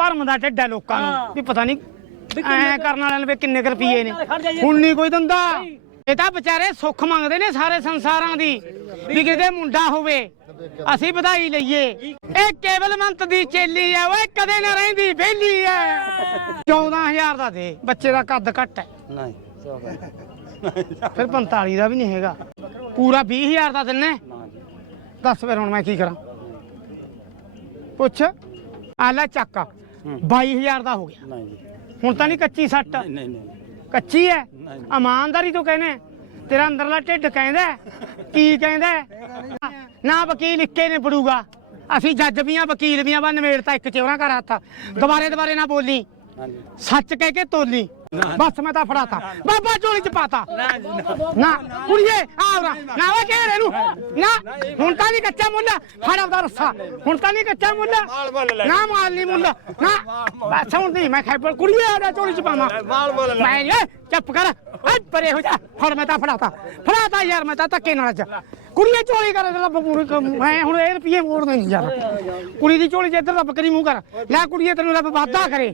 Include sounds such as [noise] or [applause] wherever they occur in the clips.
ਭਰਮ ਦਾ ਢਿੱਡ ਹੈ ਲੋਕਾਂ। ਨੂੰ ਵੀ ਪਤਾ ਨਹੀਂ ਵੀ ਕਿੰਨੇ ਐ ਕਰਨ ਵਾਲਿਆਂ ਨੂੰ ਵੀ ਕਿੰਨੇ ਕੁ ਰੁਪਏ ਨੇ। ਹੁਣ ਨਹੀਂ ਕੋਈ ਦਿੰਦਾ। ਇਹ ਤਾਂ ਵਿਚਾਰੇ ਸੁੱਖ ਮੰਗਦੇ ਨੇ ਸਾਰੇ ਸੰਸਾਰਾਂ ਦੀ ਵੀ ਕਿਤੇ ਮੁੰਡਾ ਹੋਵੇ ਅਸੀਂ ਵਧਾਈ ਲਈਏ। ਇਹ ਕੇਵਲ ਮੰਤ ਦੀ ਚੇਲੀ ਐ ਓਏ ਕਦੇ ਨਾ ਰਹਿੰਦੀ ਵਿਹਲੀ ਐ 14000 ਦਾ ਦੇ ਬੱਚੇ ਦਾ ਕੱਦ ਘੱਟ ਹੈ। ਨਹੀਂ ਫਿਰ 45 ਦਾ ਵੀ ਨਹੀਂ ਹੈਗਾ। ਪੂਰਾ 20000 ਦਾ ਦਿੰਨੇ ਨਾ ਜੀ। ਦੱਸ ਫਿਰ ਹੁਣ ਮੈਂ ਕੀ ਕਰਾਂ। ਪੁੱਛ। ਆ ਲੈ ਚੱਕ। 22000 ਦਾ ਹੋ ਗਿਆ। ਨਹੀਂ ਜੀ। ਹੁਣ ਤਾਂ ਨਹੀਂ ਕੱਚੀ ਸੱਟ। ਨਹੀਂ ਨਹੀਂ ਕੱਚੀ ਐ ਨਹੀਂ। ਇਮਾਨਦਾਰੀ ਤੋਂ ਕਹਿੰਦੇ। ਤੇਰਾ ਅੰਦਰਲਾ ਢਿੱਡ ਕਹਿੰਦਾ ਹੈ। ਕੀ ਕਹਿੰਦਾ ਹੈ? ਨਾ ਵਕੀਲ ਇੱਕੇ ਨੇ ਪੜੂਗਾ ਅਸੀਂ ਜੱਜ ਵੀ ਆ ਵਕੀਲ ਵੀ ਆ ਬਾ ਨਵੇੜਤਾ ਇੱਕ ਚੋਰਾ ਕਰ ਹੱਥ। ਦੁਬਾਰੇ ਦੁਬਾਰੇ ਨਾ ਬੋਲੀ। ਸੱਚ ਕਹਿ ਕੇ ਤੋਲੀ। ਬਸ ਮੈਂ ਤਾਂ ਫੜਾਤਾ। ਬਾਬਾ ਝੋਲੀ ਚ ਪਾਤਾ। ਨਾ ਕੁੜੀਏ ਆਵਰਾ ਨਾ ਵਾ ਕੇ ਇਹਨੂੰ। ਨਾ ਹੁਣ ਤਾਂ ਨਹੀਂ ਕੱਚਾ ਮੁੱਲਾ। ਫੜ ਆਪਦਾ ਰੱਸਾ। ਹੁਣ ਤਾਂ ਨਹੀਂ ਕੱਚਾ ਮੁੱਲਾ। ਨਾ ਮਾਲ ਨਹੀਂ ਮੁੱਲਾ। ਨਾ। ਬਸ ਹੁਣ ਨਹੀਂ ਮੈਂ ਖਾਈ ਕੁੜੀਏ ਆ ਜਾ ਝੋਲੀ ਚ ਪਾਵਾਂ। ਮੈਂ ਚੁੱਪ ਕਰ। ਓਏ ਪਰੇ ਹੋ ਜਾ। ਫੜ ਮੈਂ ਤਾਂ ਫੜਾਤਾ। ਫੜਾਤਾ ਯਾਰ ਮੈਂ ਤਾਂ ਧੱਕੇ ਨਾਲ ਅੱਜ। ਕੁੜੀਏ ਝੋਲੀ ਕਰ ਰੱਬ ਪੂਰੀ ਕਰ- ਮੈਂ ਹੁਣ ਇਹ ਰੁਪਏ ਮੋੜਨੇ ਨਹੀਂ ਯਾਰ। ਕੁੜੀ ਦੀ ਝੋਲੀ 'ਚ ਇੱਧਰ ਰੱਬ ਕਰੀ ਮੂੰਹ ਕਰ। ਲੈ ਕੁੜੀਏ ਤੈਨੂੰ ਰੱਬ ਵਾਦਾ ਕਰੇ।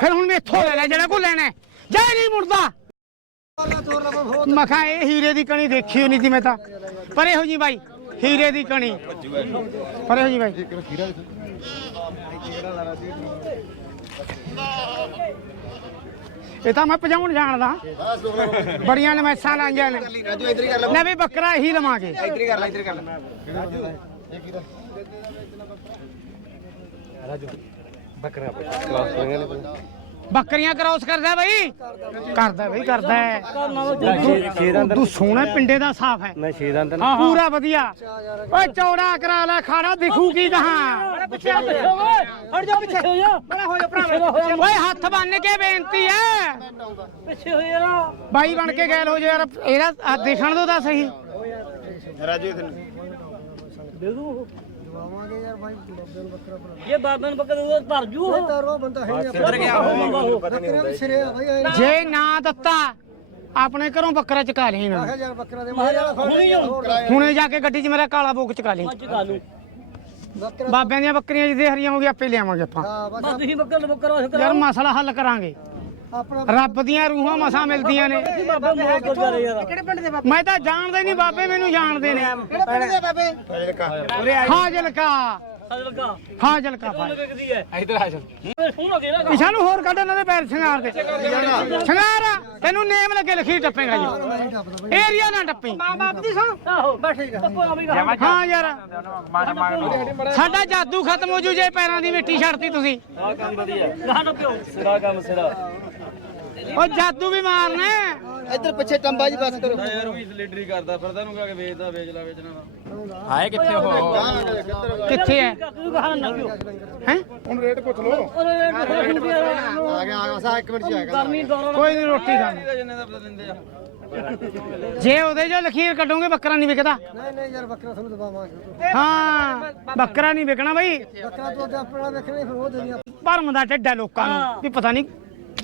ਫਿਰ ਹੁਣ ਮੈਥੋਂ ਲੈ ਲੈ ਜਿਹੜਾ ਕੋ ਲੈਣਾ। ਜੈ ਨਹੀਂ ਮੁੜਦਾ। ਮਖਾ ਇਹ ਹੀਰੇ ਦੀ ਕਣੀ ਦੇਖੀ ਨਹੀਂ ਸੀ ਮੈਂ ਤਾਂ। ਪਰੇ ਹੋ ਜੀ ਬਾਈ ਹੀਰੇ ਦੀ ਕਣੀ। ਪਰੇ ਹੋ ਜੀ ਬਾਈ। ਇਹ ਤਾਂ ਮੈਂ ਪਜਾਉਣ ਜਾਣਦਾ। ਬੜੀਆਂ ਨਮੈਸਾਂ ਲਾਈਆਂ ਨੇ। ਰਾਜੂ ਇਧਰ ਹੀ ਕਰ ਲੈ ਲੈ ਵੀ ਬੱਕਰਾ ਇਹੀ ਲਵਾਂਗੇ। ਇਧਰ ਹੀ ਕਰ ਲੈ ਇਧਰ ਹੀ ਕਰ ਲੈ ਬੱਕਰੀਆਂ ਕ੍ਰਾਸ ਕਰਦਾ ਬਈ। ਕਰਦਾ ਬਈ ਕਰਦਾ ਹੈ। ਤੂੰ- ਤੂੰ ਸੋਹਣਾ ਪਿੰਡੇ ਦਾ ਸਾਫ਼ ਹੈ। ਮੈਂ ਛੇ ਦੰਦ ਪੂਰਾ ਵਧੀਆ। ਓਏ ਚੌੜਾ ਕਰਾ ਲੈ ਖਾਣਾ ਦਿਖੂ ਕੀ ਕਹਾਂ ਪਿੱਛੇ ਹਟ ਜਾ ਪਿੱਛੇ ਹੋ ਜਾ। ਬੜਾ ਹੋ ਜਾ ਭਰਾ ਓਏ ਹੱਥ ਬੰਨ ਕੇ ਬੇਨਤੀ ਹੈ। ਪਿੱਛੇ ਹੋ ਜਾ। ਨਾ ਬਾਈ ਬਣ ਕੇ ਗੈਲ ਹੋ ਜਾ ਯਾਰ। ਇਹਦਾ ਆਹ ਦੇਖਣ ਦੋ ਤਾਂ ਸਹੀ ਰਾਜੂ ਇਧਰ ਦੇ। ਇਹ ਬਾਬੇ ਨੂੰ ਬੱਕਰ ਉਹ ਭਰ ਜੂ ਉਹ। ਤਾਰੋ ਬੰਦਾ ਹੈ ਕਿੱਧਰ ਗਿਆ ਉਹ। ਬੱਕਰੇ ਵੀ ਸਿਰੇ ਆ ਭਾਈ ਆਏ ਜੇ ਨਾ ਦਿੱਤਾ ਆਪਣੇ ਘਰੋਂ ਬੱਕਰਾ ਚਕਾ ਲਈ ਇਹਨਾਂ ਨੂੰ। ਯਾਰ ਬੱਕਰਾ ਦੇ ਮਾਰੇ ਹੁਣੀ ਜਾ ਕੇ ਗੱਡੀ 'ਚ ਮੇਰਾ ਕਾਲਾ ਬੋਕ ਚਕਾ ਲਈ। ਅੱਜ ਕਾਲੂ ਬੱਕਰਾ ਬਾਬਿਆਂ ਦੀਆਂ ਬੱਕਰੀਆਂ ਜਿਹਦੇ ਹਰੀਆਂ ਹੋ ਗਈਆਂ ਆਪੇ ਲਿਆਵਾਂਗੇ ਆਪਾਂ। ਹਾਂ ਬਸ ਬਸ ਤੁਸੀਂ ਬੱਕਰ ਬੱਕਰ ਯਾਰ ਮਸਲਾ ਹੱਲ ਕਰਾਂਗੇ। ਰੱਬ ਦੀਆਂ ਰੂਹਾਂ ਮਸਾਂ ਮਿਲਦੀਆਂ ਨੇ। ਬਾਬਾ? ਮੋਹ ਕੋ ਜਾ ਯਾਰ ਕਿਹੜੇ ਪਿੰਡ ਦੇ ਬਾਬੇ? ਮੈਂ ਤਾਂ ਜਾਣਦਾ ਹੀ ਨਹੀਂ ਬਾਬੇ ਮੈਨੂੰ ਜਾਣਦੇ ਨੇ। ਕਿਹੜੇ ਪਿੰਡ ਦੇ ਬਾਬੇ? ਹਾਜ਼ਲਕਾ ਹਲਕਾ ਹਾਜ਼ਲਕਾ ਉਹ ਭਾਈ। ਵਿਕਦੀ ਹੈ? ਇਧਰ ਆ ਜਾ। ਸੋਹਣਾ ਨੂੰ ਹੋਰ ਕੱਢ ਇਹਨਾਂ ਦੇ ਪੈਰ ਸ਼ਿੰਗਾਰ ਦੇ। ਸ਼ਿੰਗਾਰ ਤੈਨੂੰ ਨੇਮ ਲੱਗੇ ਲਖੀ ਟੱਪੇਗਾ ਜੀ। ਏਰੀਆ ਨਾ ਟੱਪੀ। ਬਾਪ ਦੀ ਸੁਣ। ਆਹੋ ਬੈਠ ਠੀਕ ਹੈ ਹਾਂ ਯਾਰ। ਸਾਡਾ ਜਾਦੂ ਖਤਮ ਹੋ ਜੂ ਜੇ ਪੈਰਾਂ ਦੀ ਮਿੱਟੀ ਛੱਡਤੀ ਤੁਸੀਂ। ਗਾਣਾ ਪਿਓ ਸਿਰਾ ਕੰਮ ਸਿਰਾ। ਉਹ ਜਾਦੂ ਵੀ ਮਾਰਨਾ ਹੈ। ਇਧਰ ਪਿੱਛੇ ਟੰਬਾ ਜੀ ਬਸ ਕਰੋ। ਕਿੱਥੇ ਹੈ ਤੂੰ ਗਾਣਾ ਨਾ ਪਿਓ ਹੈ? ਹੁਣ ਰੇਟ ਪੁੱਛ ਲੋ ਉਹਨੇ ਆ ਗਿਆ ਆ ਗਿਆ ਸਾ ਇੱਕ ਮਿੰਟ ਚ ਆਏਗਾ ਗਰਮੀ ਦੌਰਾਨ ਕੋਈ ਨਹੀਂ ਰੋਟੀ ਖਾਣੀ ਜੇ ਉਹਦੇ ਜੋ ਲਖੀਰ ਕੱਢੋਗੇ ਬੱਕਰਾ ਨਹੀਂ ਵਿਕਦਾ। ਨਹੀਂ ਨਹੀਂ ਯਾਰ ਬੱਕਰਾ ਤੁਹਾਨੂੰ ਦਬਾਵਾਂਗੇ ਹਾਂ ਬੱਕਰਾ ਨਹੀਂ ਵਿਕਣਾ ਬਈ। ਬੱਕਰਾ ਤੋਂ ਅੱਗੇ ਆਪਣਾ ਵੇਖਣਾ ਫਿਰ ਉਹ ਦੇਣੀ ਭਰਮ ਦਾ ਢਿੱਡ ਹੈ ਲੋਕਾਂ ਨੂੰ ਹਾਂ। ਵੀ ਪਤਾ ਨਹੀਂ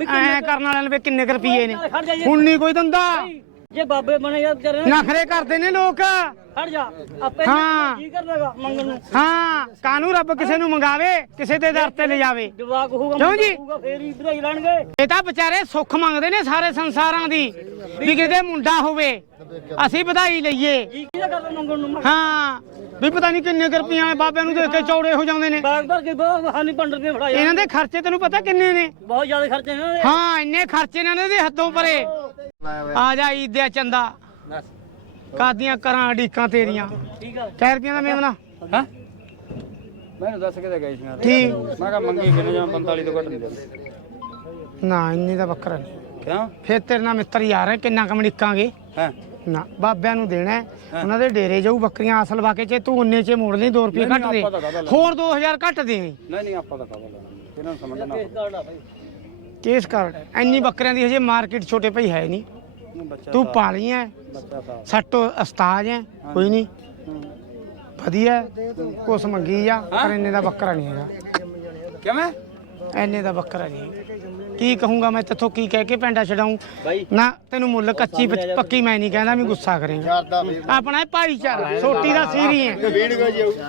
ਐ ਕਰਨ ਵਾਲਿਆਂ ਨੂੰ ਵੀ ਕਿੰਨੇ ਕੁ ਰੁਪਏ ਨੇ। ਹੁਣ ਨਹੀਂ ਕੋਈ ਦਿੰਦਾ। ਜੇ ਬਾਬੇ ਬਣੇ ਯਾਰ ਵਿਚਾਰੇ ਨਖਰੇ ਕਰਦੇ ਨੇ ਲੋਕ। ਖੜ ਜਾ। ਆਪੇ ਹਾਂ। ਕੀ ਕਰਦਾਗਾ ਮੰਗਣ ਨੂੰ? ਹਾਂ ਕਾਨੂੰ ਰੱਬ ਕਿਸੇ ਨੂੰ ਮੰਗਾਵੇ? ਕਿਸੇ ਦੇ ਦਰ ਤੇ ਲਿਜਾਵੇ। ਜਵਾਕ ਹੋਊਗਾ ਕਿਉਂ ਜੀ? ਹੋਊਗਾ ਫੇਰ ਹੀ ਵਧਾਈ ਲੈਣਗੇ। ਇਹ ਤਾਂ ਵਿਚਾਰੇ ਸੁੱਖ ਮੰਗਦੇ ਨੇ ਸਾਰੇ ਸੰਸਾਰਾਂ ਦੀ। ਵੀ ਕਿਤੇ ਮੁੰਡਾ ਹੋਵੇ ਅਸੀਂ ਵਧਾਈ ਲਈਏ। ਕੀ ਮੰਗਣ ਨੂੰ ਹਾਂ ਵੀ ਪਤਾ ਨਹੀਂ ਕਿੰਨੇ ਰੁਪਈਆਂ ਵਾਲੇ ਬਾਬਿਆਂ ਨੂੰ ਦੇਖ ਕੇ ਚੌੜੇ ਹੋ ਜਾਂਦੇ ਨੇ। ਬਾਗ ਭਰ ਕੇ ਬਹੁਤ ਹਾਨੀ ਪੰਡਰ ਦੇ ਫੜਾਇਆ ਇਹਨਾਂ ਦੇ ਖਰਚੇ ਤੈਨੂੰ ਪਤਾ ਕਿੰਨੇ ਨੇ? ਬਹੁਤ ਜ਼ਿਆਦਾ ਖਰਚੇ ਨੇ ਹਾਂ ਇੰਨੇ ਖਰਚੇ ਨੇ ਇਹਨਾਂ ਦੇ ਹੱਥੋਂ ਪਰੇ। ਆ ਜਾ ਈਦ ਦੇ ਚੰਦਾ। ਕਾਦੀਆਂ ਕਰਾਂ ਢੀਕਾਂ ਤੇਰੀਆਂ? ਠੀਕ ਆ। ਕੈ ਰੁਪਈਆਂ ਦਾ ਮੇਮਨਾ? ਹਾਂ? ਮੈਨੂੰ ਦੱਸ ਕੇ ਦੇ ਗਈ ਸੀ ਠੀਕ। ਮੈਂ ਕਿਹਾ ਮੰਗੀ ਕਿੰਨੇ ਜਾਂ 45 ਤੋਂ ਘੱਟ ਨਹੀਂ ਦਿੰਦੇ। ਨਾ ਇੰਨੇ ਦਾ ਬੱਕਰਾ ਨਹੀਂ ਕਿਉਂ? ਫੇਰ ਤੇਰੇ ਨਾਲ ਮਿੱਤਰ ਯਾਰ ਹੈ ਕਿੰਨਾ ਕਮ ਨਿਕਾਂਗੇ ਹਾਂ? ਨਾ ਬਾਬਿਆਂ ਨੂੰ ਦੇਣਾ ਹੈ। ਉਹਨਾਂ ਦੇ ਡੇਰੇ ਜਾਊ ਬੱਕਰੀਆਂ ਅਸਲ ਵਾਕੇ ਚ ਤੂੰ ਉਨੇ ਚ ਮੋੜ ਲਈ 2 ਰੁਪਏ ਨਹੀਂ, ਘੱਟ ਦੇ ਆਪਾਂ ਤਾਂ ਕਾਹਦਾ ਲੈਣਾ। ਹੋਰ 2000 ਘੱਟ ਦੇ। ਨਹੀਂ ਨਹੀਂ ਆਪਾਂ ਤਾਂ ਕਾਹਦਾ ਲੈਣਾ? ਇਹਨਾਂ ਨੂੰ ਸਮਝਣਾ ਇਸ ਕਾਰਡ ਆ ਭਾਈ ਕੇਸ ਕਰ ਐਨੀ ਬੱਕਰੀਆਂ ਦੀ ਹਜੇ ਮਾਰਕੀਟ ਛੋਟੇ ਭਾਈ ਹੈ ਨਹੀਂ। ਬੱਚਾ ਤੂੰ ਪਾਲੀ ਐ ਬੱਚਾ ਤਾਂ ਸੱਟੋ ਉਸਤਾਦ ਐ ਕੋਈ ਨਹੀਂ। ਵਧੀਆ ਹੈ। ਕੁਛ ਮੰਗੀ ਜਾ ਪਰ ਇੰਨੇ ਦਾ ਬੱਕਰਾ ਨਹੀਂ ਹੈਗਾ। ਕਿਵੇਂ? ਐਨੇ ਦਾ ਬੱਕਰਾ ਨਹੀਂ। ਕੀ ਕਹੂੰਗਾ ਮੈਂ ਤੇਥੋਂ ਕੀ ਕਹਿ ਕੇ ਪੈਂਡਾ ਛਡਾਉਂ ਨਾ ਤੈਨੂੰ ਮੁੱਲ ਕੱਚੀ ਪੱਕੀ ਮੈਂ ਨਹੀਂ ਕਹਿੰਦਾ ਵੀ ਗੁੱਸਾ ਕਰੇਗਾ। ਆਪਣਾ ਇਹ ਭਾਈਚਾਰਾ ਸੋਟੀ ਦਾ ਸੀਰੀ ਹੈ।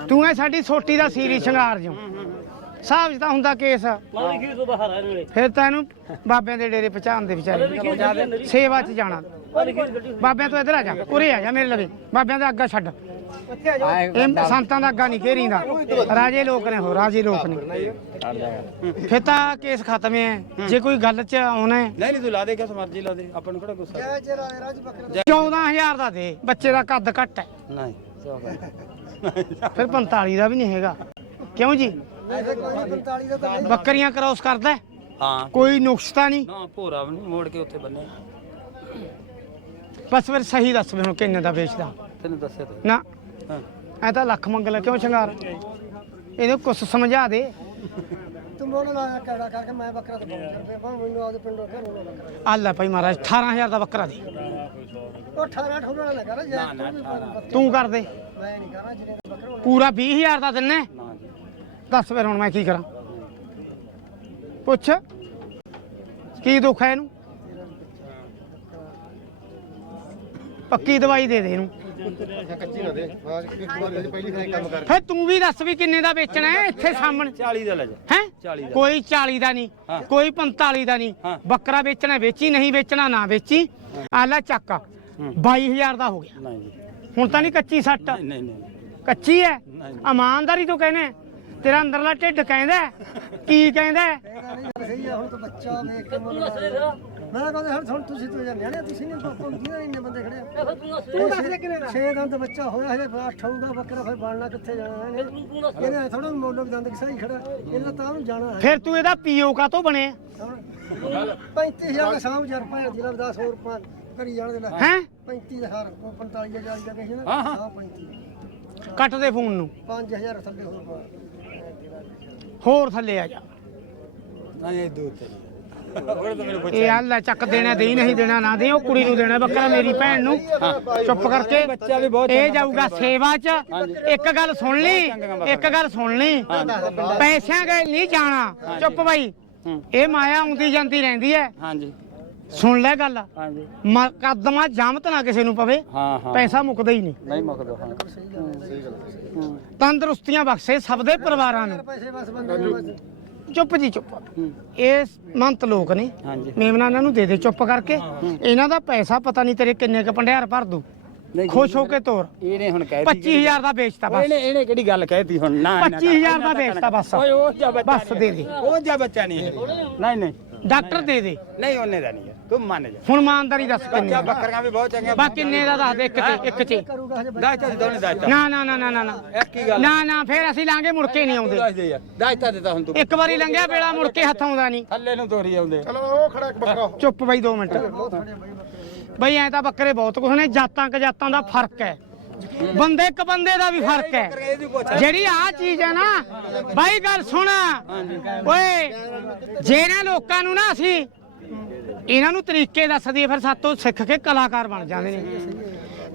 ਤੂੰ ਐ ਸਾਡੀ ਸੋਟੀ ਦਾ ਸੀਰੀ ਸ਼ਿੰਗਾਰ ਜਿਉ। ਸਾਹਿਬ ਜੀ ਤਾਂ ਹੁੰਦਾ ਕੇਸ। ਫਿਰ ਤਾਂ ਇਹਨੂੰ ਬਾਬਿਆਂ ਦੇ ਡੇਰੇ ਪਹੁੰਚਾਉਣ ਦੇ ਵਿਚਾਰੇ। ਸੇਵਾ 'ਚ ਜਾਣਾ। ਬਾਬਿਆਂ ਤੋਂ ਇੱਧਰ ਆ ਜਾ ਉਰੇ ਆ ਜਾ ਮੇਰੇ ਲਵੇ ਬਾਬਿਆਂ ਦਾ ਅੱਗਾ ਛੱਡ। ਇਹ ਸੰਤਾਂ ਦਾ ਅੱਗਾ ਨਹੀਂ ਘੇਰੀਦਾ ਰਾਜੇ ਲੋਕ ਨੇ ਹੋ ਰਾਜੇ ਲੋਕ ਨੇ। ਫਿਰ ਤਾਂ ਕੇਸ ਖਤਮ ਹੈ ਜੇ ਕੋਈ ਗੱਲ 'ਚ ਆਉਣਾ ਹੈ। ਨਹੀਂ ਨਹੀਂ ਤੂੰ ਲਾ ਦੇ ਕਿਸ ਮਰਜ਼ੀ ਲਾ ਦੇ ਆਪਾਂ ਨੂੰ ਕਿਹੜਾ ਗੁੱਸਾ? ਜੈ ਜੈ ਰਾਜ ਰਾਜ ਬੱਕਰਾ। 14000 ਦਾ ਦੇ ਬੱਚੇ ਦਾ ਕੱਦ ਘੱਟ ਹੈ। ਨਹੀਂ ਫਿਰ 45 ਦਾ ਵੀ ਨਹੀਂ ਹੈਗਾ। ਕਿਉਂ ਜੀ? ਐਸੇ ਕੋਈ 45 ਦਾ ਤਾਂ ਬੱਕਰੀਆਂ ਕ੍ਰਾਸ ਕਰਦਾ ਹੈ? ਕੋਈ ਨੁਕਸ ਤਾਂ ਨਹੀਂ? ਨਾ ਭੋਰਾ ਵੀ ਨਹੀਂ ਮੋੜ ਕੇ ਉੱਥੇ ਬੰਨੇ। ਬਸ ਫਿਰ ਸਹੀ ਦੱਸ ਹੁਣ ਕਿੰਨੇ ਦਾ ਵੇਚਦਾ? ਤੈਨੂੰ ਦੱਸਿਆ ਤਾਂ। ਨਾ। ਹਾਂ। ਐ ਤਾਂ ਲੱਖ ਮੰਗ ਲੈ ਕਿਉਂ ਸ਼ਿੰਗਾਰ? ਇਹਨੂੰ ਕੁਛ ਸਮਝਾ ਦੇ। ਤੂੰ ਮੋੜ ਲਾਇਆ ਕਿਹੜਾ ਕਰਕੇ ਮੈਂ ਬੱਕਰਾ ਤੇ ਪਾਉਂਦਾ ਰੁਪਏ ਪਾ ਮੈਨੂੰ ਆਪਦੇ ਪਿੰਡੋਂ ਘਰ ਨੂੰ ਬੱਕਰਾ ਆ ਲੈ ਭਾਈ ਮਹਾਰਾਜ 18000 ਦਾ ਬੱਕਰਾ ਦੇ। ਉਹ 18 ਠੋਲਾਂ ਵਾਲਾ ਕਰ ਜੈ ਤੂੰ ਵੀ ਪਾ- ਤੂੰ ਕਰ ਦੇ। ਮੈਂ ਨਹੀਂ ਕਰਾਂ ਜਿਹਨੇ ਦਾ ਬੱਕਰਾ ਹੋਣਾ। ਪੂਰਾ 20000 ਦਾ ਦਿੰਨੇ। ਨਾ ਜੀ। ਦੱਸ ਫਿਰ ਹੁਣ ਮੈਂ ਕੀ ਕਰਾਂ। ਪੁੱਛ। ਕੀ ਦੁੱਖ ਹੈ ਇਹਨੂੰ? ਪੱਕੀ ਦਵਾਈ ਦੇ ਦੇ ਇਹਨੂੰ। ਕੱਚੀ ਨਾ ਦੇ। ਪਹਿਲੀ ਵਾਰ ਕੰਮ ਕਰ। ਤੂੰ ਵੀ ਦੱਸ ਵੀ ਕਿੰਨੇ ਦਾ ਵੇਚਣਾ ਹੈ ਇੱਥੇ ਸਾਹਮਣੇ। 40 ਦਾ ਲੈ ਜਾ। ਹੈ? 40 ਦਾ। ਕੋਈ 40 ਦਾ ਨਹੀਂ। ਕੋਈ 45 ਦਾ ਨਹੀਂ। ਬੱਕਰਾ ਵੇਚਣਾ ਵੇਚੀ ਨਹੀਂ ਵੇਚਣਾ ਨਾ ਵੇਚੀ। ਆ ਲੈ ਚੱਕ। 22000 ਦਾ ਹੋ ਗਿਆ। ਨਹੀਂ ਜੀ। ਹੁਣ ਤਾਂ ਨਹੀਂ ਕੱਚੀ ਸੱਟ। ਨਹੀਂ ਨਹੀਂ ਨਹੀਂ। ਕੱਚੀ ਹੈ। ਇਮਾਨਦਾਰੀ ਤੋਂ ਕਹਿੰਦੇ ਤੇਰਾ ਅੰਦਰਲਾ ਢਿੱਡ ਕਹਿੰਦਾ। ਕੀ ਕਹਿੰਦਾ ਹੈ? ਇਹਦਾ ਨਹੀਂ ਗੱਲ ਸਹੀ ਆ ਹੁਣ ਤਾਂ ਬੱਚਾ ਵੇਖ ਕੇ ਮੁੱਲ ਲਾਇਆ। ਮੈਂ ਕਹਿੰਦਾ ਹਣ ਹੁਣ ਤੁਸੀਂ ਤੋਂ ਜਾਂ ਨਿਆਣੇ ਤੁਸੀਂ ਨਹੀਂ ਕੋਈ ਨਹੀਂ ਇੰਨੇ ਬੰਦੇ ਖੜੇ ਆ। ਤੂੰ ਦੱਸ ਦੇ ਕਿਨੇ ਦਾ? 6 ਦੰਦ ਬੱਚਾ ਹੋਇਆ ਹਜੇ 8 ਹੋਊਗਾ ਬੱਕਰਾ ਫਿਰ ਬਣਨਾ ਕਿੱਥੇ ਜਾਣਾ ਇਹਨੇ? ਇਹਨੇ ਥੋੜਾ ਮੁੱਲ ਦੰਦ ਕਿ ਸਹੀ ਖੜਾ ਇਹਨੇ ਤਾਂ ਉਹਨੂੰ ਜਾਣਾ ਹੈ। ਫਿਰ ਤੂੰ ਇਹਦਾ ਪੀਓ ਕਾ ਤੋਂ ਬਣੇ 35000 ਦਾ ਸਾਮ ਜਰ ਭਾਂ ਜ਼ਿਲ੍ਹਾ ਦਾ 100 ਰੁਪਏ ਕਰੀ ਜਾਣ ਦੇ ਲੈ ਹੈ? 35 ਦਾ ਹਰ ਉਹ 45000 ਦਾ ਕਹੀ ਨਾ ਹਾਂ, ਹਾਂ। ਹਾਂ 35 ਕੱਟ ਦੇ ਫੋਨ ਨੂੰ। 5000 ਥੱਲੇ ਹੋਰ ਪਾ ਹੋਰ ਥੱਲੇ ਆ ਜਾ। ਨਹੀਂ ਦੋ ਤੇ। ਹੋਰ ਇਹ ਆ ਲੈ ਚੱਕ ਦੇਣਾ ਦੇਈ ਨਹੀਂ ਦੇਣਾ ਨਾ ਦੇ ਉਹ ਕੁੜੀ ਨੂੰ ਦੇਣਾ ਬੱਕਰਾ ਮੇਰੀ ਭੈਣ ਨੂੰ। ਚੁੱਪ ਕਰਕੇ। ਇਹ ਜਾਊਗਾ ਸੇਵਾ 'ਚ। ਇੱਕ ਗੱਲ ਸੁਣ ਲਈ ਇੱਕ ਗੱਲ ਸੁਣ ਲਈ। ਪੈਸਿਆਂ ਗਏ ਨਹੀਂ ਜਾਣਾ। ਚੁੱਪ ਬਾਈ। ਇਹ ਮਾਇਆ ਆਉਂਦੀ ਜਾਂਦੀ ਰਹਿੰਦੀ ਹੈ ਹਾਂਜੀ। ਸੁਣ ਲੈ ਗੱਲ। ਹਾਂਜੀ। ਮੁਕੱਦਮਾ ਜਾਮਤ ਨਾ ਕਿਸੇ ਨੂੰ ਪਵੇ। ਪੈਸਾ ਮੁੱਕਦਾ ਹੀ ਨਹੀਂ। ਨਹੀਂ ਮੁੱਕਦਾ ਹਾਂ। ਹੂੰ। ਤੰਦਰੁਸਤੀਆਂ ਬਖਸ਼ੇ ਸਭ ਦੇ ਪਰਿਵਾਰਾਂ ਨੂੰ। ਚੁੱਪ ਜੀ ਚੁੱਪ। ਇਹ ਮੰਤ ਲੋਕ ਨੇ। ਮੇਮਨਾ ਇਹਨਾਂ ਨੂੰ ਦੇ ਦੇ ਚੁੱਪ ਕਰਕੇ। ਇਹਨਾਂ ਦਾ ਪੈਸਾ ਪਤਾ ਨਹੀਂ ਤੇਰੇ ਕਿੰਨੇ ਕ ਭੰਡਿਆਰ ਭਰ ਦੂ। ਖੁਸ਼ ਹੋ ਕੇ ਤੋਰ। ਇਹਨੇ ਹੁਣ ਕਹਿਤੀ 25000 ਦਾ ਵੇਚਤਾ ਬਸ। ਇਹਨੇ ਇਹਨੇ ਕਿਹੜੀ ਗੱਲ ਕਹਿਤੀ ਹੁਣ? ਨਾ ਇਹਨਾਂ 25000 ਦਾ ਵੇਚਤਾ ਬਸ। ਓਏ ਉਹ ਜਾ ਬੱਚਾ ਬਸ ਦੇ ਦੇ। ਉਹ ਜਾ ਬੱਚਾ ਨਹੀਂ। ਨਹੀਂ ਨਹੀਂ। ਡਾਕਟਰ ਦੇ ਦੇ। ਨਹੀਂ ਉਹਨੇ ਦਾ ਨਹੀਂ ਹੈ। ਤੂੰ ਮੰਨ ਜਾ। ਹੁਣ ਇਮਾਨਦਾਰੀ ਦੱਸ ਕਿੰਨੇ ਬੱਚਾ ਬੱਕਰੀਆਂ ਵੀ ਬਹੁਤ ਚੰਗੀਆਂ। ਬਾ ਕਿੰਨੇ ਦਾ ਦੱਸ ਦੇ ਇੱਕ ਤੇ ਇੱਕ ਹਜੇ ਦਾਇਤਾ ਦੇ ਦੋਨੇ ਦਾਇਤਾ ਨਾ ਨਾ ਨਾ ਨਾ ਨਾ ਨਾ। ਇੱਕ ਹੀ ਗੱਲ ਨਾ ਨਾ ਫੇਰ ਅਸੀਂ ਲਾਂਗੇ ਮੁੜ ਕੇ ਨਹੀਂ ਆਉਂਦੇ। ਦੱਸ ਦੇ ਯਾਰ। ਦਾਇਤਾ ਦਿੱਤਾ ਹੁਣ ਤੂੰ। ਇੱਕ ਵਾਰੀ ਲੰਘਿਆ ਵੇਲਾ ਮੁੜ ਕੇ ਹੱਥ ਆਉਂਦਾ ਨਹੀਂ। ਥੱਲੇ ਨੂੰ ਤੋਰੀ ਆਉਂਦੇ। ਚਲੋ ਉਹ ਖੜਾ ਇੱਕ ਬੱਕਰਾ। ਚੁੱਪ ਬਈ 2 ਮਿੰਟ। ਬਈ ਐ ਤਾਂ ਬੱਕਰੇ ਬਹੁਤ ਕੁਛ ਨੇ ਜਾਤਾਂ ਕ ਜਾਤਾਂ ਦਾ ਫ਼ਰਕ ਹੈ। ਬੰਦੇ ਕ ਬੰਦੇ ਦਾ ਵੀ ਫ਼ਰਕ ਹੈ। ਜਿਹੜੀ ਆ ਚੀਜ਼ ਹੈ ਨਾ ਬਾਈ ਗੱਲ ਸੁਣ। ਓਏ ਜੇ ਨਾ ਲੋਕਾਂ ਨੂੰ ਨਾ ਅਸੀਂ ਇਹਨਾਂ ਨੂੰ ਤਰੀਕੇ ਦੱਸ ਦਈਏ ਫਿਰ ਸਾਤੋਂ ਸਿੱਖ ਕੇ ਕਲਾਕਾਰ ਬਣ ਜਾਂਦੇ ਨੇ।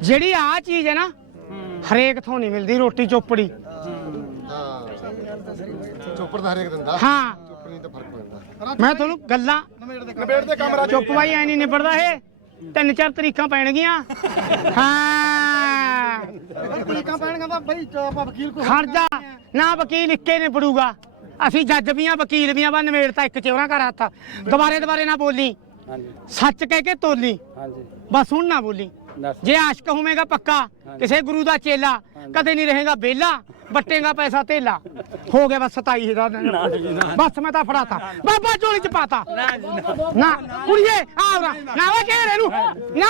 ਜਿਹੜੀ ਆ ਚੀਜ਼ ਹੈ ਨਾ ਹਰੇਕ ਥੋਂ ਨਹੀਂ ਮਿਲਦੀ ਰੋਟੀ ਚੋਪੜੀ। ਚੋਪਰ ਦਾ ਹਰੇਕ ਦਿੰਦਾ। ਹਾਂ। ਚੋਪਰ ਤਾਂ ਫ਼ਰਕ ਪੈਂਦਾ। ਮੈਂ ਤੁਹਾਨੂੰ ਗੱਲਾਂ ਨਵੇੜ ਦੇ ਕੰਮ ਰਾਜੂ। ਚੁੱਪ ਬਾਈ ਐ ਨਹੀਂ ਨਿਬੜਦਾ ਇਹ। ਤਿੰਨ ਚਾਰ ਤਰੀਕਾਂ ਪੈਣਗੀਆਂ। ਹਾਂ। ਤਰੀਕਾਂ ਪੈਣਗਾ ਤਾਂ ਬਈ ਆਪਾਂ ਵਕੀਲ ਕੋ ਖੜ ਜਾ। ਨਾ ਵਕੀਲ ਇੱਕੇ ਨਿਬੜੂਗਾ। ਅਸੀਂ ਜੱਜ ਵੀ ਆ ਵਕੀਲ ਵੀ ਆ ਬਾ ਨਵੇੜਤਾ ਇੱਕ ਚੋਰਾ ਕਰ ਹੱਥ ਦੁਬਾਰੇ ਦੁਬਾਰੇ ਨਾ ਬੋਲੀ। ਹਾਂਜੀ। ਸੱਚ ਕਹਿ ਕੇ ਤੋਲੀ। ਹਾਂਜੀ। ਬਸ ਹੁਣ ਨਾ ਬੋਲੀ। ਜੇ ਆਸ਼ਕ ਹੋਵੇਂਗਾ ਪੱਕਾ। ਕਿਸੇ ਗੁਰੂ ਦਾ ਚੇਲਾ। ਕਦੇ ਨਹੀਂ ਰਹੇਗਾ ਬੇਲਾ ਵੱਟੇਗਾ ਪੈਸਾ ਧੇਲਾ। ਹੋ ਗਿਆ ਬਸ 27000 ਦਾ। ਬਸ ਮੈਂ ਤਾਂ ਫੜਾਤਾ। ਬਾਬਾ ਝੋਲੀ ਚ ਪਾਤਾ। ਨਾ ਕੁੜੀਏ ਆਵਰਾ ਨਾ ਵਾ ਕੇ ਇਹਨੂੰ ਨਾ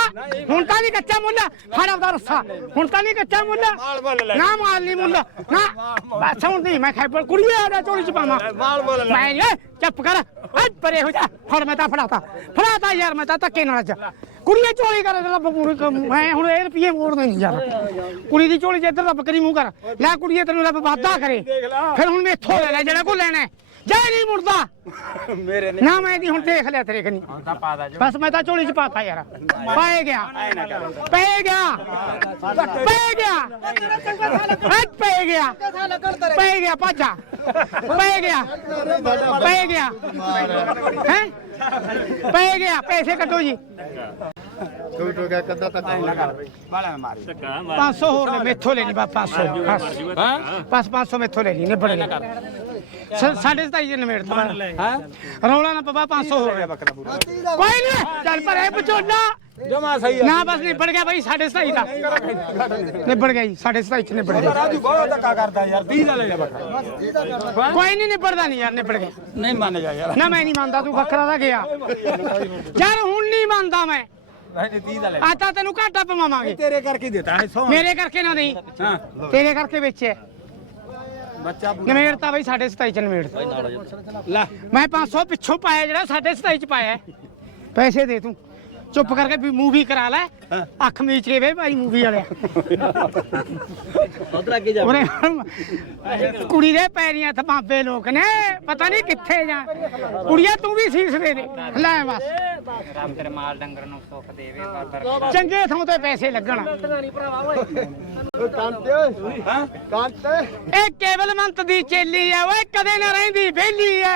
ਹੁਣ ਤਾਂ ਨਹੀਂ ਕੱਚਾ ਮੁੱਲ। ਫੜ ਆਪਦਾ ਰੱਸਾ। ਹੁਣ ਤਾਂ ਨਹੀਂ ਕੱਚਾ ਮੁੱਲ। ਮਾਲ ਮੁੱਲ ਲੈ ਨਾ ਮਾਲ ਨਹੀਂ ਮੁੱਲ। ਨਾ ਬਸ ਹੁਣ ਨਹੀਂ ਮੈਂ ਖਾਈ ਕੁੜੀਏ ਆਵਰਾ ਝੋਲੀ ਚ ਪਾਵਾਂ। ਮਾਲ ਮੁੱਲ ਲੈ ਮੈਂ ਚੱਪ ਕਰ। ਹੱਟ ਪਰੇ ਹੋ ਜਾ। ਫੜ ਮੈਂ ਤਾਂ ਫੜਾਤਾ। ਫੜਾਤਾ ਯਾਰ ਮੈਂ ਤਾਂ ਧੱਕੇ ਨਾਲ ਅੱਜ। ਕੁੜੀਏ ਝੋਲੀ ਕਰ ਰੱਬ ਪੂਰੀ ਕੰਮ- ਮੈਂ ਹੁਣ ਇਹ ਰੁਪਏ ਮੋੜਦੇ ਨਹੀਂ ਯਾਰ। ਕੁੜੀ ਦੀ ਝੋਲੀ 'ਚ ਇੱਧਰ ਰੱਬ ਕਰੀ ਮੂੰਹ ਕਰ ਲੈ ਕੁੜੀਏ ਤੈਨੂੰ ਰੱਬ ਵਾਦਾ ਕਰੇ। ਫਿਰ ਹੁਣ ਮੈਥੋਂ ਲੈ ਲੈ ਜਿਹੜਾ ਕੋ ਲੈਣਾ ਹੈ। ਜਾ ਨਹੀਂ ਮੁੜਦਾ। ਮੇਰੇ ਨੇ ਨਾ ਮੈਂ ਦੀ ਹੁਣ ਦੇਖ ਲਿਆ ਤੇਰੇ ਕਨੀ। ਤਾਂ ਪਾ ਦਾ ਜੋ। ਬਸ ਮੈਂ ਤਾਂ ਝੋਲੀ 'ਚ ਪਾਤਾ ਯਾਰ। ਪਾਏ ਗਿਆ। ਪੈ ਗਿਆ। ਪੈ ਗਿਆ। ਹੱਟ ਪੈ ਗਿਆ। ਪੈ ਗਿਆ ਭਾਜਾ। ਪੈ ਗਿਆ। ਪੈ ਗਿਆ। ਹੈ? ਪੈ ਗਿਆ। ਪੈਸੇ ਕੱਢੋ ਜੀ। ਕੋਈ ਟੋ ਗਿਆ ਕੱਦਾ ਤੱਕ ਬਾਲਾ ਮਾਰੀ 500 ਹੋਰ ਲੈ ਮੇਥੋਂ ਲੈ ਲਈ ਬਾ 500 ਬਸ 500 ਮੇਥੋਂ ਲੈ ਲਈ ਨਿਬੜ ਗਿਆ ਸ- ਸਾਢੇ ਸਤਾਈ ਦੇ ਨਵੇੜ ਤੋਂ ਹਾਂ? ਰੌਲਾ ਨਾ ਪਵਾ 500 ਹੋਰ। ਬੱਕਰਾ ਪੂਰਾ ਕੋਈ ਨਹੀਂ ਚੱਲ ਪਰ ਇਹ ਵਿਚੋਲਾ। ਜਮਾ ਸਹੀ ਨਾ ਬਸ ਨਿਬੜ ਗਿਆ ਬਾਈ ਸਾਢੇ ਸਤਾਈ ਦਾ। ਨਿਬੜ ਗਿਆ ਜੀ ਸਾਢੇ ਸਤਾਈ ਚ ਨਿਬੜ ਗਿਆ। ਰਾਜੂ ਬਹੁਤ ਧੱਕਾ ਕਰਦਾ ਯਾਰ 30 ਦਾ ਲੈ ਜਾ ਬੱਕਰਾ। ਕੋਈ ਨਹੀਂ ਨਿਬੜਦਾ ਨਹੀਂ ਯਾਰ ਨਿਬੜ ਗਿਆ। ਨਹੀਂ ਮੰਨ ਜਾ ਯਾਰ। ਨਾ ਮੈਂ ਨਹੀਂ ਮੰਨਦਾ ਤੂੰ ਬੱਕਰਾ ਦਾ ਗਿਆ। ਯਾਰ ਹੁਣ ਨਹੀਂ ਮੰਨਦਾ ਮੈਂ। ਨਹੀਂ 30 ਦਾ ਲੈ। ਅੱਜ ਤਾਂ ਤੈਨੂੰ ਘਾਟਾ ਪਵਾਵਾਂਗੇ। ਤੇਰੇ ਕਰਕੇ ਦਿੱਤਾ ਹੈ 100 ਮੇਰੇ ਕਰਕੇ ਨਾ ਨਹੀਂ ਹਾਂ। ਤੇਰੇ ਕਰਕੇ ਵੇਚਿਆ। ਬੱਚਾ ਨਵੇੜਤਾ ਬਈ ਸਾਢੇ ਸਤਾਈ ਚ ਨਵੇੜ ਲੈ ਮੈਂ 500 ਪਿੱਛੋਂ ਪਾਇਆ ਜਿਹੜਾ ਸਾਢੇ ਸਤਾਈ ਚ ਪਾਇਆ। ਪੈਸੇ ਦੇ ਤੂੰ। ਚੁੱਪ ਕਰਕੇ ਵੀ ਮੂਵੀ ਕਰਾ ਲੈ। ਅੱਖ ਮੀਚ ਕੇ ਵੇ ਭਾਈ ਮੂਵੀ ਵਾਲਿਆ। [laughs] ਉਧਰ ਅੱਗੇ ਜਾ। ਉਹਨੇ ਕੁੜੀ ਦੇ ਪੈਰੀਆਂ ਥਪਾਪੇ ਲੋਕ ਨੇ ਪਤਾ ਨਹੀਂ ਕਿੱਥੇ ਜਾ। ਕੁੜੀਆ ਤੂੰ ਵੀ ਸੀਸ ਦੇ ਦੇ। ਲੈ ਬਸ। ਰੱਬ ਤੇਰੇ ਮਾਲ ਡੰਗਰ ਨੂੰ ਸੁੱਖ ਦੇਵੇ ਬਾਬਰ ਚੰਗੇ ਥਾਂ ਤੇ ਪੈਸੇ ਲੱਗਣ। ਕਾਂਤੇ ਓਏ। ਹਾਂ। ਕਾਂਤੇ ਇਹ ਕੇਵਲ ਮੰਤ ਦੀ ਚੇਲੀ ਆ ਓਏ ਕਦੇ ਨਾ ਰਹਿੰਦੀ ਵਿਹਲੀ ਆ।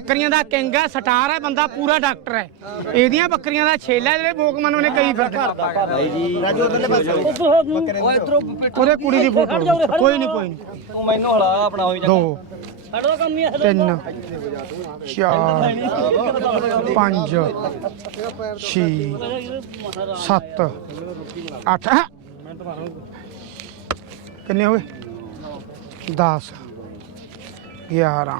ਬੱਕਰੀਆਂ ਦਾ ਕਿੰਗ ਹੈ ਸਟਾਰ ਹੈ ਬੰਦਾ ਪੂਰਾ ਡਾਕਟਰ ਹੈ ਇਹਦੀਆਂ ਬੱਕਰੀਆਂ ਦਾ ਛੇਲਾ ਜਿਹੜੇ ਬੋਕਮਨ ਉਹਨੇ ਕਈ ਫਿਰਦੇ। ਰਾਜੂ ਉਧਰਲੇ ਪਾਸੇ ਓਏ ਇਧਰੋਂ ਉਹਦੇ ਕੁੜੀ ਦੀ ਫੋਟੋ ਕੋਈ ਨਹੀਂ ਕੋਈ ਨਹੀਂ ਤੂੰ ਮੈਨੂੰ ਹਲਾ ਆਪਣਾ ਹੋਈ ਦੋ ਸਾਡਾ ਕੰਮ ਹੀ ਤਿੰਨ ਚਾਰ ਪੰਜ ਛੇ ਸੱਤ ਅੱਠ ਹੈਂ। ਕਿੰਨੇ ਹੋ ਗਏ? 10 11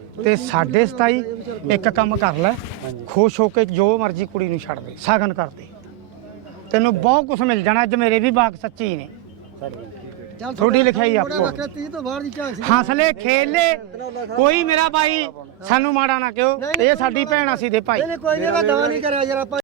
ਤੇ ਸਾਢੇ ਸਤਾਈ ਇੱਕ ਕੰਮ ਕਰ ਲੈ ਖੁਸ਼ ਹੋ ਕੇ ਜੋ ਮਰਜ਼ੀ ਕੁੜੀ ਨੂੰ ਛੱਡ ਦੇ ਸਾਗਨ ਕਰ ਦੇ। ਤੈਨੂੰ ਬਹੁਤ ਕੁਝ ਮਿਲ ਜਾਣਾ ਅੱਜ ਮੇਰੇ ਵੀ ਬਾਗ ਸੱਚੀ ਨੇ। ਚੱਲ ਤੁਹਾਡੀ ਲਿਖਾਈ ਬੜਾ ਆਪੋ ਬੱਕਰਾ 30 ਤੋਂ ਬਾਹਰ ਦੀ ਝਾਂਕ ਸੀ। ਹੱਸਲੇ ਖੇਲੇ ਕੋਈ ਮੇਰਾ ਭਾਈ ਸਾਨੂੰ ਮਾੜਾ ਨਾ ਕਿਉ। ਇਹ ਸਾਡੀ ਭੈਣ ਅਸੀਂ ਦੇ ਭਾਈ ਇਹਨੇ ਕੋਈ ਨਹੀਂ ਇਹਦਾ ਦਵਾ ਨਹੀਂ ਕਰਿਆ ਯਾਰ ਆਪਾਂ